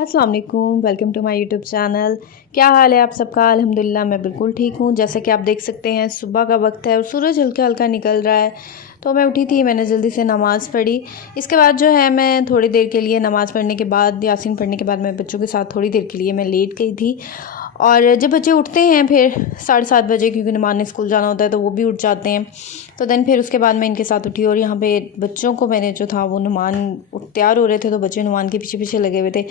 अस्सलाम वालेकुम, welcome to my YouTube channel. क्या हाल है आप सबका? अल्हम्दुलिल्लाह मैं बिल्कुल ठीक हूँ। जैसे कि आप देख सकते हैं सुबह का वक्त है और सूरज हल्का हल्का निकल रहा है। तो मैं उठी थी, मैंने जल्दी से नमाज़ पढ़ी। इसके बाद जो है मैं थोड़ी देर के लिए नमाज़ पढ़ने के बाद यासीन पढ़ने के बाद मैं बच्चों के साथ थोड़ी देर के लिए मैं लेट गई थी। और जब बच्चे उठते हैं फिर 7:30 बजे, क्योंकि नमाज़ ने स्कूल जाना होता है तो वो भी उठ जाते हैं। तो देन फिर उसके बाद मैं इनके साथ उठी और यहाँ पे बच्चों को मैंने जो था वो नुमान तैयार हो रहे थे तो बच्चे नुमान के पीछे पीछे लगे हुए थे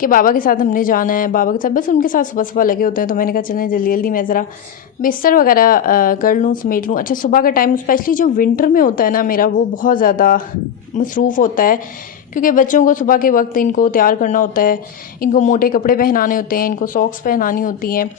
कि बाबा के साथ हमने जाना है, बाबा के साथ। बस उनके साथ सुबह सुबह लगे होते हैं। तो मैंने कहा चलें जल्दी जल्दी मैं ज़रा बिस्तर वगैरह कर लूँ, समेट लूँ। अच्छा, सुबह का टाइम स्पेशली जो विंटर में होता है ना मेरा, वो बहुत ज़्यादा मसरूफ़ होता है, क्योंकि बच्चों को सुबह के वक्त इनको तैयार करना होता है, इनको मोटे कपड़े पहनाने होते हैं, इनको सॉक्स पहनानी होती हैं।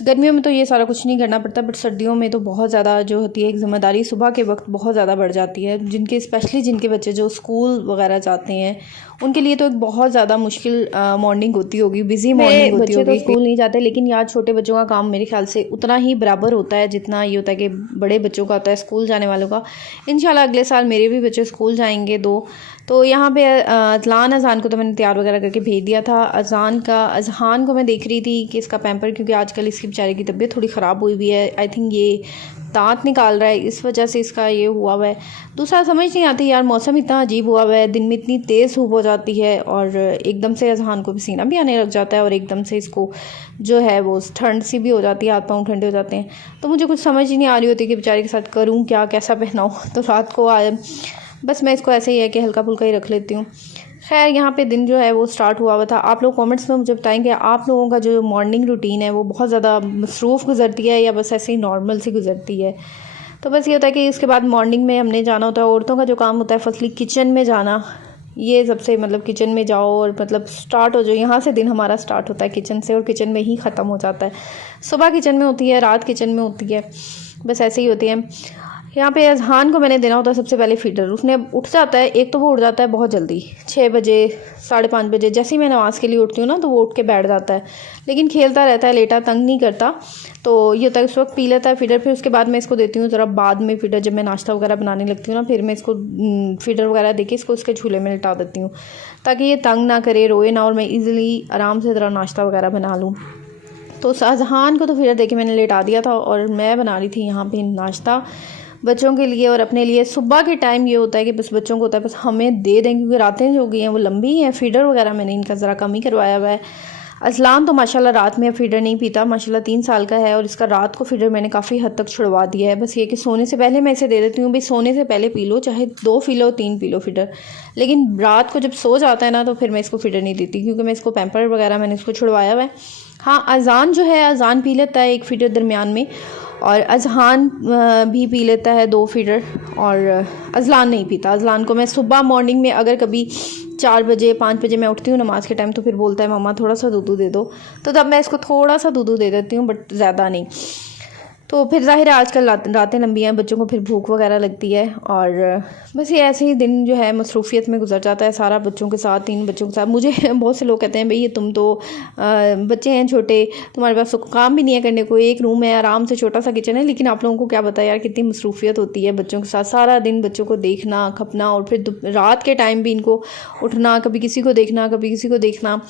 गर्मियों में तो ये सारा कुछ नहीं करना पड़ता, बट सर्दियों में तो बहुत ज़्यादा जो होती है एक ज़िम्मेदारी सुबह के वक्त बहुत ज़्यादा बढ़ जाती है। स्पेशली जिनके बच्चे जो स्कूल वगैरह जाते हैं उनके लिए तो एक बहुत ज़्यादा मुश्किल मॉर्निंग होती होगी, बिजी मॉर्निंग होती होगी। बच्चे तो स्कूल नहीं जाते, लेकिन यार छोटे बच्चों का काम मेरे ख्याल से उतना ही बराबर होता है जितना ये होता है कि बड़े बच्चों का होता है स्कूल जाने वालों का। इंशाल्लाह अगले साल मेरे भी बच्चे स्कूल जाएंगे 2। तो यहाँ पे अज़ान को तो मैंने तैयार वगैरह करके भेज दिया था। अज़हान को मैं देख रही थी कि इसका पैम्पर, क्योंकि आजकल इसकी बेचारे की तबीयत थोड़ी ख़राब हुई है। आई थिंक ये दांत निकाल रहा है, इस वजह से इसका ये हुआ हुआ है। दूसरा समझ नहीं आती यार, मौसम इतना अजीब हुआ हुआ है, दिन में इतनी तेज़ धूप हो जाती है और एकदम से अज़हान को पसीना भी आने लग जाता है और एकदम से इसको जो है वो ठंड सी भी हो जाती है, हाथ पाँव ठंडे हो जाते हैं। तो मुझे कुछ समझ ही नहीं आ रही होती कि बेचारे के साथ करूँ क्या, कैसा पहनाऊँ। तो रात को बस मैं इसको ऐसे ही है कि हल्का फुल्का ही रख लेती हूँ। खैर, यहाँ पे दिन जो है वो स्टार्ट हुआ हुआ था। आप लोग कमेंट्स में मुझे बताएंगे आप लोगों का जो मॉर्निंग रूटीन है वो बहुत ज़्यादा मसरूफ़ गुजरती है या बस ऐसे ही नॉर्मल सी गुजरती है। तो बस ये होता है कि इसके बाद मॉर्निंग में हमने जाना होता है, औरतों का जो काम होता है फसली किचन में जाना। ये सबसे किचन में जाओ और स्टार्ट हो जाओ। यहाँ से दिन हमारा स्टार्ट होता है किचन से और किचन में ही ख़त्म हो जाता है। सुबह किचन में होती है, रात किचन में होती है, बस ऐसे ही होती है। यहाँ पे अज़हान को मैंने देना होता है सबसे पहले फीडर। उसने उठ जाता है, एक तो वो उठ जाता है बहुत जल्दी 6 बजे 5:30 बजे। जैसे ही मैं नमाज़ के लिए उठती हूँ ना तो वो उठ के बैठ जाता है, लेकिन खेलता रहता है, लेटा, तंग नहीं करता। तो ये होता है उस वक्त पी लेता है फीडर। फिर उसके बाद मैं इसको देती हूँ ज़रा बाद में फीडर, जब मैं नाश्ता वगैरह बनाने लगती हूँ ना, फिर मैं इसको फीडर वगैरह देके इसको उसके झूले में लिटा देती हूँ ताकि ये तंग ना करे, रोए ना और मैं ईज़िली आराम से ज़रा नाश्ता वगैरह बना लूँ। तो शाहजहान को तो फीडर देके मैंने लेटा दिया था और मैं बना रही थी यहाँ पे नाश्ता बच्चों के लिए और अपने लिए। सुबह के टाइम ये होता है कि बस बच्चों को होता है बस हमें दे दें, क्योंकि रातें जो गई हैं वो लंबी हैं। फीडर वगैरह मैंने इनका ज़रा कम ही करवाया हुआ है। असलान तो माशाल्लाह रात में फीडर नहीं पीता, माशाल्लाह 3 साल का है और इसका रात को फीडर मैंने काफ़ी हद तक छुड़वा दिया है। बस ये कि सोने से पहले मैं इसे दे देती हूँ, भाई सोने से पहले पी लो, चाहे 2 P low 3 P low feeder. लेकिन रात को जब सो जाता है ना तो फिर मैं इसको फीडर नहीं देती, क्योंकि मैं इसको पैम्पर वगैरह मैंने इसको छुड़वाया हुआ है। हाँ, अज़ान जो है अज़ान पी लेता है 1 फीडर दरमियान में, और अज़हान भी पी लेता है 2 फीडर, और अज़लान नहीं पीता। अज़लान को मैं सुबह मॉर्निंग में अगर कभी 4 बजे 5 बजे मैं उठती हूँ नमाज़ के टाइम, तो फिर बोलता है मम्मा थोड़ा सा दूध दे दो, तो तब मैं इसको थोड़ा सा दूध दे देती हूँ, बट ज़्यादा नहीं। तो फिर ज़ाहिर है आजकल रातें लंबी हैं, बच्चों को फिर भूख वगैरह लगती है और बस ये ऐसे ही दिन जो है मसरूफ़ियत में गुजर जाता है सारा, बच्चों के साथ, 3 बच्चों के साथ। मुझे बहुत से लोग कहते हैं भाई ये तुम तो बच्चे हैं छोटे, तुम्हारे पास तो काम भी नहीं है करने को, एक रूम है, आराम से छोटा सा किचन है। लेकिन आप लोगों को क्या पता यार कितनी मसरूफ़ियत होती है बच्चों के साथ, सारा दिन बच्चों को देखना खपना, और फिर रात के टाइम भी इनको उठना, कभी किसी को देखना कभी किसी को देखना।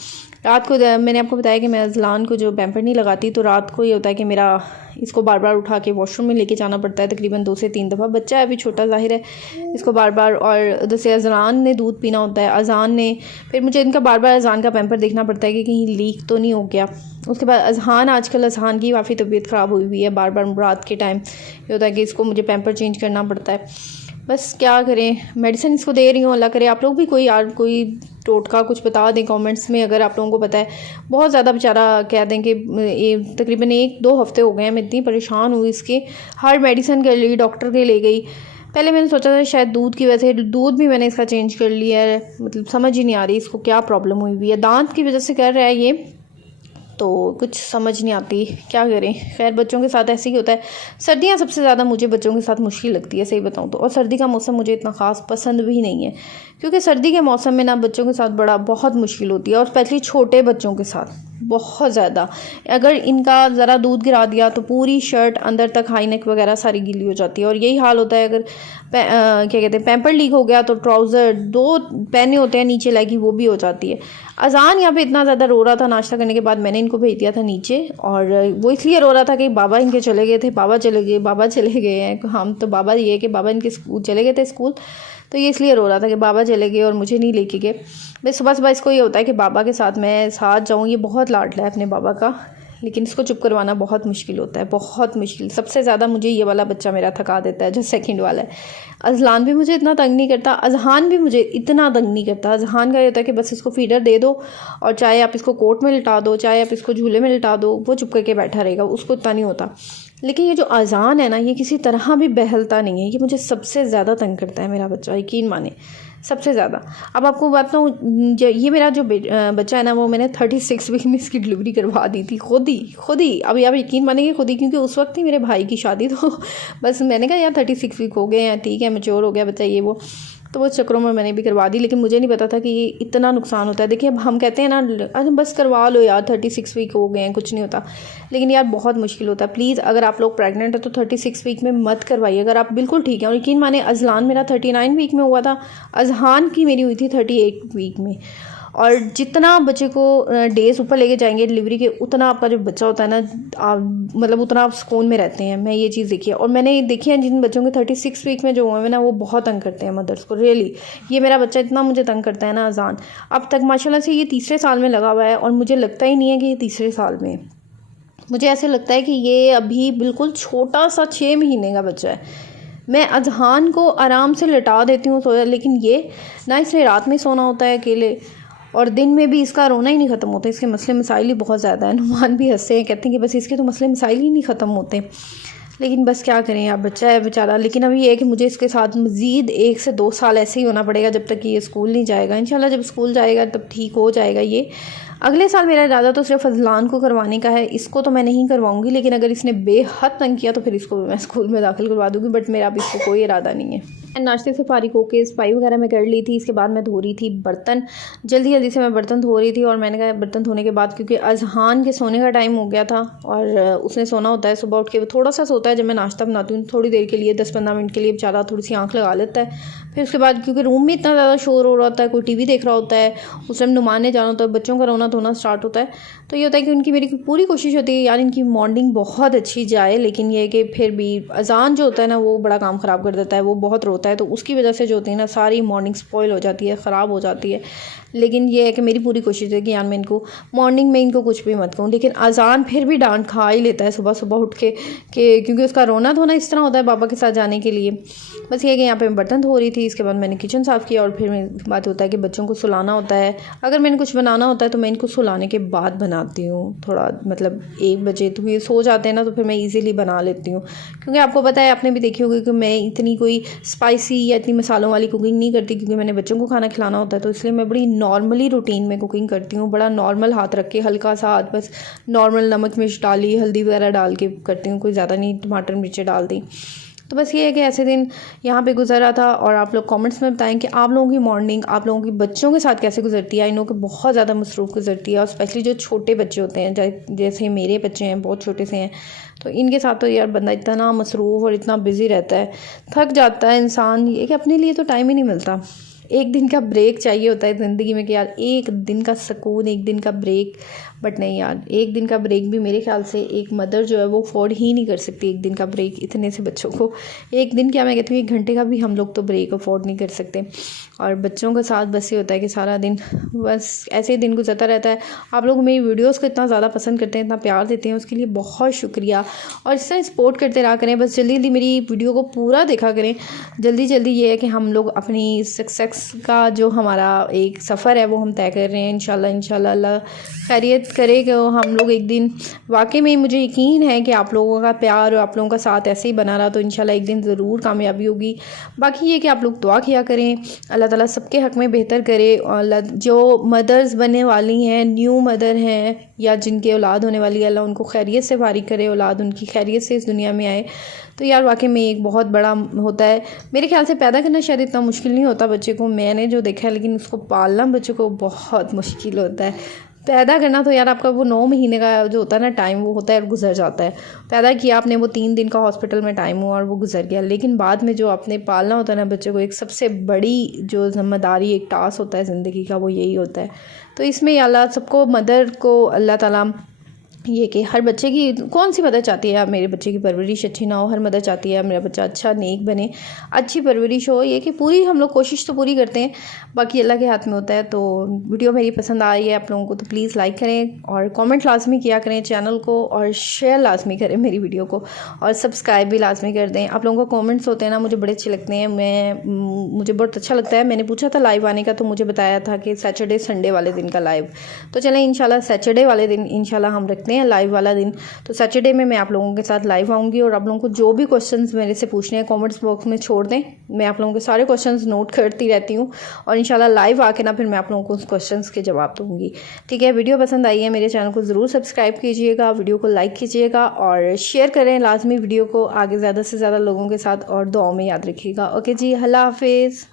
रात को मैंने आपको बताया कि मैं अज़लान को जो पैम्पर नहीं लगाती, तो रात को ये होता है कि मेरा इसको बार बार उठा के वॉशरूम में लेके जाना पड़ता है, तकरीबन 2 से 3 दफ़ा। बच्चा है अभी छोटा, ज़ाहिर है इसको बार बार, और उधर से अज़ान ने दूध पीना होता है, अज़ान ने, फिर मुझे इनका बार बार अज़ान का पैम्पर देखना पड़ता है कि कहीं लीक तो नहीं हो गया। उसके बाद अज़हान, आजकल अज़हान की काफ़ी तबीयत ख़राब हुई है, बार बार रात के टाइम ये होता है कि इसको मुझे पैम्पर चेंज करना पड़ता है। बस क्या करें, मेडिसिन इसको दे रही हूँ, अल्लाह करे आप लोग भी कोई टोटका कुछ बता दें कमेंट्स में अगर आप लोगों को पता है। बहुत ज़्यादा बेचारा कह दें कि ये तकरीबन 1-2 हफ़्ते हो गए हैं, मैं इतनी परेशान हुई इसके, हर मेडिसिन के लिए डॉक्टर के ले गई। पहले मैंने सोचा था शायद दूध की वजह से, दूध भी मैंने इसका चेंज कर लिया है, समझ ही नहीं आ रही इसको क्या प्रॉब्लम हुई है। दांत की वजह से कर रहा है ये, तो कुछ समझ नहीं आती क्या करें। खैर बच्चों के साथ ऐसे ही होता है। सर्दियाँ सबसे ज़्यादा मुझे बच्चों के साथ मुश्किल लगती है, सही बताऊँ तो। और सर्दी का मौसम मुझे इतना ख़ास पसंद भी नहीं है, क्योंकि सर्दी के मौसम में ना बच्चों के साथ बहुत मुश्किल होती है, और स्पेशली छोटे बच्चों के साथ बहुत ज़्यादा। अगर इनका ज़रा दूध गिरा दिया तो पूरी शर्ट अंदर तक हाई नेक वगैरह सारी गीली हो जाती है। और यही हाल होता है अगर क्या कहते हैं पैम्पर लीक हो गया तो ट्राउज़र 2 पहने होते हैं नीचे लगी, वो भी हो जाती है। अज़ान यहाँ पे इतना ज़्यादा रो रहा था, नाश्ता करने के बाद मैंने इनको भेज दिया था नीचे, और वो इसलिए रो रहा था कि बाबा इनके चले गए थे, बाबा चले गए हैं। हम तो बाबा ये कि बाबा इनके स्कूल चले गए थे स्कूल, तो ये इसलिए रो रहा था कि बाबा चले गए और मुझे नहीं लेके गए। बस सुबह सुबह इसको ये होता है कि बाबा के साथ मैं साथ जाऊँ। ये बहुत लाडला है अपने बाबा का, लेकिन इसको चुप करवाना बहुत मुश्किल होता है, बहुत मुश्किल। सबसे ज़्यादा मुझे ये वाला बच्चा मेरा थका देता है, जो सेकंड वाला है। अज़लान भी मुझे इतना तंग नहीं करता, अज़हान भी मुझे इतना तंग नहीं करता। अज़हान का ये होता है कि बस इसको फीडर दे दो, और चाहे आप इसको कोट में लिटा दो, चाहे आप इसको झूले में लिटा दो, वो चुप करके बैठा रहेगा, उसको इतना नहीं होता। लेकिन ये जो अज़ान है ना, ये किसी तरह भी बहलता नहीं है। ये मुझे सबसे ज़्यादा तंग करता है मेरा बच्चा, यकीन माने, सबसे ज़्यादा। अब आपको बताऊँ, ये मेरा जो बच्चा है ना, वो मैंने 36 वीक में इसकी डिलीवरी करवा दी थी खुद ही। अभी आप यकीन मानेंगे, खुद ही, क्योंकि उस वक्त ही मेरे भाई की शादी, तो बस मैंने कहा यार 36 वीक हो गए हैं, ठीक है, मैच्योर हो गया बच्चा, ये वो, तो वो चक्रों में मैंने भी करवा दी। लेकिन मुझे नहीं पता था कि ये इतना नुकसान होता है। देखिए अब हम कहते हैं ना, अरे बस करवा लो यार, 36 वीक हो गए हैं, कुछ नहीं होता, लेकिन यार बहुत मुश्किल होता है। प्लीज़ अगर आप लोग प्रेग्नेंट है तो 36 वीक में मत करवाइए, अगर आप बिल्कुल ठीक है। और यकीन माने, अज़लान मेरा 39 वीक में हुआ था, अज़हान की मेरी हुई थी 38 वीक में। और जितना बच्चे को डेज़ ऊपर लेके जाएंगे डिलीवरी के, उतना आपका जो बच्चा होता है ना, मतलब उतना आप सुकून में रहते हैं। मैं ये चीज़ देखी है, और मैंने देखी है जिन बच्चों के 36 वीक में जो हुए हैं ना, वो बहुत तंग करते हैं मदर्स को, रियली। ये मेरा बच्चा इतना मुझे तंग करता है ना, अज़ान। अब तक माशाल्लाह से ये 3रे साल में लगा हुआ है, और मुझे लगता ही नहीं है कि ये 3रे साल में, मुझे ऐसे लगता है कि ये अभी बिल्कुल छोटा सा 6 महीने का बच्चा है। मैं अज़हान को आराम से लिटा देती हूँ सोया, लेकिन ये ना, इसने रात में सोना होता है अकेले, और दिन में भी इसका रोना ही नहीं ख़त्म होता। इसके मसले मसाइल ही बहुत ज़्यादा है। नुमान भी हंसते हैं, कहते हैं कि बस इसके तो मसले मसाइल ही नहीं ख़त्म होते। लेकिन बस क्या करें, आप बच्चा है बेचारा। लेकिन अभी ये है कि मुझे इसके साथ मज़ीद 1 से 2 साल ऐसे ही होना पड़ेगा, जब तक कि ये स्कूल नहीं जाएगा। इंशाल्लाह जब स्कूल जाएगा तब ठीक हो जाएगा ये। अगले साल मेरा इरादा तो सिर्फ अज़लान को करवाने का है, इसको तो मैं नहीं करवाऊँगी, लेकिन अगर इसने बेहद तंग किया तो फिर इसको मैं स्कूल में दाखिल करवा दूँगी। बट मेरा अभी इसको कोई इरादा नहीं है। नाश्ते से फारिग होकर सफाई वगैरह मैं कर ली थी। इसके बाद मैं धो रही थी बर्तन, जल्दी से मैं बर्तन धो रही थी। और मैंने कहा बर्तन धोने के बाद, क्योंकि अज़हान के सोने का टाइम हो गया था, और उसने सोना होता है सुबह उठ के, थोड़ा सा सोता है जब मैं नाश्ता बनाती हूँ, थोड़ी देर के लिए, 10-15 मिनट के लिए बेचारा थोड़ी सी आँख लगा लेता है। फिर उसके बाद क्योंकि रूम में इतना ज़्यादा शोर हो रहा होता है, कोई टीवी देख रहा होता है, उस टाइम नुमाने जाना होता है, बच्चों का रोना धोना स्टार्ट होता है। तो ये होता है कि उनकी मेरी पूरी कोशिश होती है यार इनकी मॉर्निंग बहुत अच्छी जाए। लेकिन ये है कि फिर भी अज़ान जो होता है ना, वो बड़ा काम ख़राब कर देता है, वो बहुत रोता है, तो उसकी वजह से जो होती है ना, सारी मॉर्निंग स्पॉइल हो जाती है, ख़राब हो जाती है। लेकिन ये है कि मेरी पूरी कोशिश है कि यार मैं इनको मॉर्निंग में इनको कुछ भी मत कहूँ। लेकिन अज़ान फिर भी डांट खा ही लेता है सुबह सुबह उठ के, क्योंकि उसका रोना धोना इस तरह होता है बाबा के साथ जाने के लिए। बस ये है कि यहाँ पे मैं बर्तन धो रही थी, इसके बाद मैंने किचन साफ़ किया, और फिर बात होता है कि बच्चों को सुलाना होता है। अगर मैंने कुछ बनाना होता है तो मैं इनको सुलाने के बाद बनाती हूँ, थोड़ा मतलब 1 बजे, तो ये सो जाते हैं ना, तो फिर मैं ईज़िली बना लेती हूँ। क्योंकि आपको पता है, आपने भी देखी होगी कि मैं इतनी कोई स्पाइसी या इतनी मसालों वाली कुकिंग नहीं करती, क्योंकि मैंने बच्चों को खाना खिलाना होता है। तो इसलिए मैं बड़ी नॉर्मली रूटीन में कुकिंग करती हूँ, बड़ा नॉर्मल हाथ रख के, हल्का सा हाथ, बस नॉर्मल नमक मिर्च डाली, हल्दी वगैरह डाल के करती हूँ, कोई ज़्यादा नहीं टमाटर मिर्चें डाल दी। तो बस ये है कि ऐसे दिन यहाँ पे गुजरा था। और आप लोग कमेंट्स में बताएं कि आप लोगों की मॉर्निंग आप लोगों की बच्चों के साथ कैसे गुजरती है। आई नो कि बहुत ज़्यादा मसरूफ़ गुजरती है, और स्पेशली जो छोटे बच्चे होते हैं, जैसे मेरे बच्चे हैं, बहुत छोटे से हैं, तो इनके साथ तो यार बंदा इतना मसरूफ़ और इतना बिज़ी रहता है, थक जाता है इंसान। ये कि अपने लिए तो टाइम ही नहीं मिलता। एक दिन का ब्रेक चाहिए होता है ज़िंदगी में, कि यार एक दिन का सुकून, एक दिन का ब्रेक। बट नहीं यार, एक दिन का ब्रेक भी मेरे ख्याल से एक मदर जो है वो अफोर्ड ही नहीं कर सकती। एक दिन का ब्रेक इतने से बच्चों को, एक दिन क्या, मैं कहती हूँ 1 घंटे का भी हम लोग तो ब्रेक अफोर्ड नहीं कर सकते। और बच्चों के साथ बस ये होता है कि सारा दिन बस ऐसे ही दिन गुजरता रहता है। आप लोग मेरी वीडियोस को इतना ज़्यादा पसंद करते हैं, इतना प्यार देते हैं, उसके लिए बहुत शुक्रिया। और इस तरह सपोर्ट करते रहा करें। बस जल्दी जल्दी मेरी वीडियो को पूरा देखा करें। जल्दी जल्दी ये है कि हम लोग अपनी सक्सेस का जो हमारा एक सफ़र है वो हम तय कर रहे हैं। इंशाल्लाह अल्लाह खैरियत करे कि हम लोग एक दिन, वाकई में मुझे यकीन है कि आप लोगों का प्यार और आप लोगों का साथ ऐसे ही बना रहा तो इंशाल्लाह एक दिन ज़रूर कामयाबी होगी। बाकी ये कि आप लोग दुआ किया करें, अल्लाह ताला सबके हक़ में बेहतर करे। और जो मदर्स बनने वाली हैं, न्यू मदर हैं या जिनकी औलाद होने वाली है, अल्लाह उनको खैरियत से फारिग करे, औलाद उनकी खैरियत से इस दुनिया में आए। तो यार वाकई में एक बहुत बड़ा होता है। मेरे ख्याल से पैदा करना शायद इतना मुश्किल नहीं होता बच्चे को, मैंने जो देखा है, लेकिन उसको पालना बच्चे को बहुत मुश्किल होता है। पैदा करना तो यार आपका वो 9 महीने का जो होता है ना टाइम, वो होता है और गुजर जाता है। पैदा किया आपने, वो 3 दिन का हॉस्पिटल में टाइम हुआ और वो गुजर गया। लेकिन बाद में जो आपने पालना होता है ना बच्चे को, एक सबसे बड़ी जो ज़िम्मेदारी, एक टास्क होता है ज़िंदगी का, वो यही होता है। तो इसमें अल्लाह सबको, मदर को अल्लाह ताला ये कि हर बच्चे की, कौन सी मदर चाहती है मेरे बच्चे की परवरिश अच्छी ना हो, हर मदर चाहती है मेरा बच्चा अच्छा नेक बने, अच्छी परवरिश हो। ये कि पूरी हम लोग कोशिश तो पूरी करते हैं, बाकी अल्लाह के हाथ में होता है। तो वीडियो मेरी पसंद आ रही है आप लोगों को तो प्लीज़ लाइक करें और कमेंट लाजमी किया करें चैनल को, और शेयर लाजमी करें मेरी वीडियो को, और सब्सक्राइब भी लाजमी कर दें। आप लोगों को कमेंट्स होते हैं ना, मुझे बड़े अच्छे लगते हैं, मुझे बहुत अच्छा लगता है। मैंने पूछा था लाइव आने का, तो मुझे बताया था कि सैटरडे संडे वाले दिन का लाइव। तो चलें इंशाल्लाह सैटरडे वाले दिन इंशाल्लाह हम रखते हैं लाइव वाला दिन। तो सैटरडे में मैं आप लोगों के साथ लाइव आऊँगी, और आप लोगों को जो भी क्वेश्चंस मेरे से पूछने हैं कमेंट्स बॉक्स में छोड़ दें, मैं आप लोगों के सारे क्वेश्चंस नोट करती रहती हूँ, और इंशाल्लाह लाइव आके ना फिर मैं आप लोगों को उस क्वेश्चंस के जवाब दूँगी। ठीक है, वीडियो पसंद आई है मेरे चैनल को ज़रूर सब्सक्राइब कीजिएगा, वीडियो को लाइक कीजिएगा और शेयर करें लाजमी वीडियो को आगे ज़्यादा से ज़्यादा लोगों के साथ, और दुआओं में याद रखिएगा। ओके जी, अल्लाह हाफिज़।